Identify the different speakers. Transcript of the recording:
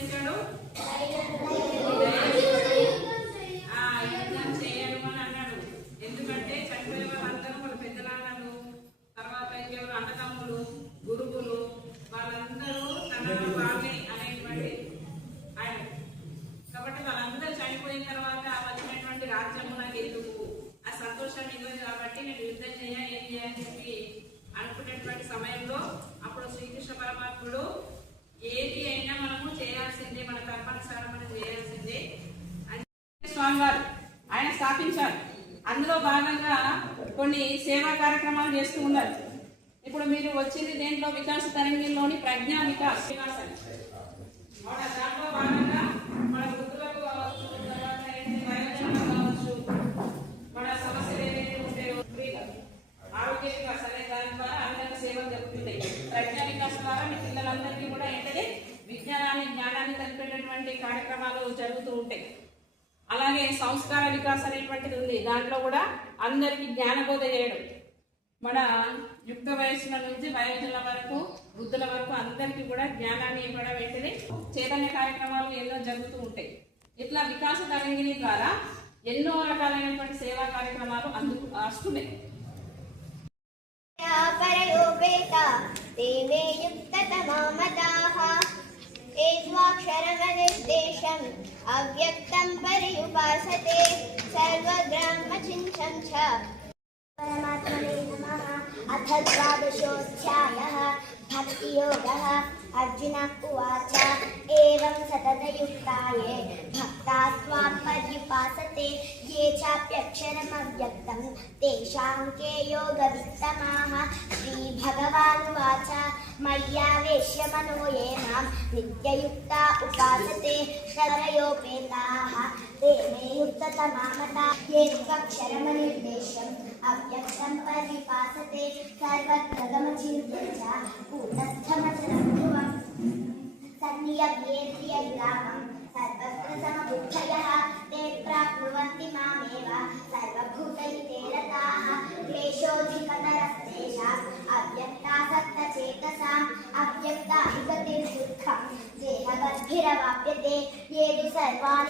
Speaker 1: చేశాడు? యుద్ధం చేయను అని అన్నాడు. ఎందుకంటే చనిపోయే వాళ్ళందరూ వాళ్ళ పెద్దనాన్నలు తర్వాత ఇంకెవరు అన్నదమ్ములు వాళ్ళందరూ తన బాబే అనేటువంటి ఆయన. కాబట్టి వాళ్ళందరూ చనిపోయిన తర్వాత వచ్చినటువంటి రాజ్యము నాకు ఎందుకు? ఆ సంతోషం ఇవ్వదు కాబట్టి నేను యుద్ధం చేయ ఏం అనుకునేటువంటి సమయంలో అప్పుడు శ్రీకృష్ణ పరమాత్ముడు ఆయన స్థాపించారు. అందులో భాగంగా కొన్ని సేవా కార్యక్రమాలు చేస్తూ ఉన్నారు. ఇప్పుడు మీరు వచ్చింది దేంట్లో? వికాస్ తరంగిలోని ప్రజ్ఞా వికాస్. వికాసం అవునా? దాంట్లో భాగంగా మన వృద్ధులకు కావచ్చు తర్వాత వయోజనులకు కావచ్చు మన సమస్యలు ఏవైతే ఉంటాయో ఆరోగ్య వికాస్ అనే దాని ద్వారా అందరికీ సేవలు జరుగుతున్నాయి ప్రజ్ఞా వికాస్ ద్వారా మీ పిల్లలందరికీ కూడా ఏంటంటే విజ్ఞానాన్ని జ్ఞానాన్ని తెలిపేటటువంటి కార్యక్రమాలు జరుగుతూ ఉంటాయి. అలాగే సంస్కార వికాస్ అనేటువంటిది ఉంది. దాంట్లో కూడా అందరికీ జ్ఞానబోధ చేయడం. మన యుక్త వయస్సుల నుంచి వయోజనుల వరకు వృద్ధుల వరకు అందరికీ కూడా జ్ఞానాన్ని ఇవ్వడం ఏంటిది? చైతన్య కార్యక్రమాలు ఎన్నో జరుగుతూ ఉంటాయి. ఇట్లా వికాస తరంగిణి ద్వారా ఎన్నో రకాలైనటువంటి సేవా కార్యక్రమాలు అందుకు వస్తున్నాయి.
Speaker 2: అవ్యక్త उपासते सर्वग्रामचिञ्चं च
Speaker 3: परमात्मने नमः। अथ द्वादशोऽध्यायः। भक्तियोगः। अर्जुन उवाच। एवं सततयुक्ताये। भक्ति ये चाप्यक्षरमव्यक्तं तेषां के योगवित्तमाः। श्रीभगवानुवाच मय्यावेश्य मनो ये नित्ययुक्ता उपासते शरयोपेताः। ते मे युक्ततमामता, ये परिपासते च भिरवाप्यते ये जो सर्वाणि